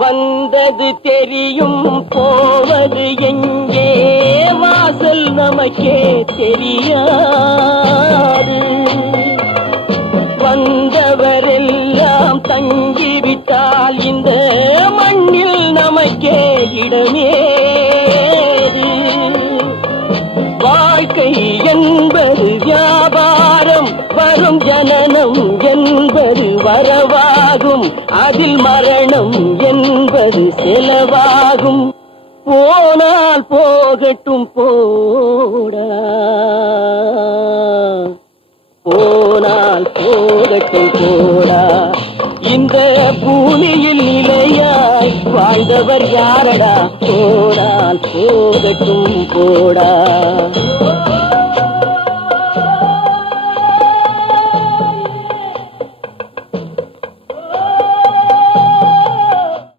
வந்தது தெரியும் போவது எங்கே வாசல் நமக்கே தெரியாது. வந்தவரெல்லாம் தங்கிவிட்டால் இந்த மண்ணில் நமக்கே இடமேது. வாழ்க்கை என்பது வியாபாரம், வரும் ஜனனம் என்பது வரவாகும், அதில் மரணம் என்பது செலவாகும். போனால் போகட்டும் போடா, போனால் போகட்டும் போடா. இந்த பூமியில் நிலையாய் வாழ்ந்தவர் யாரடா? போனால் போகட்டும் போடா.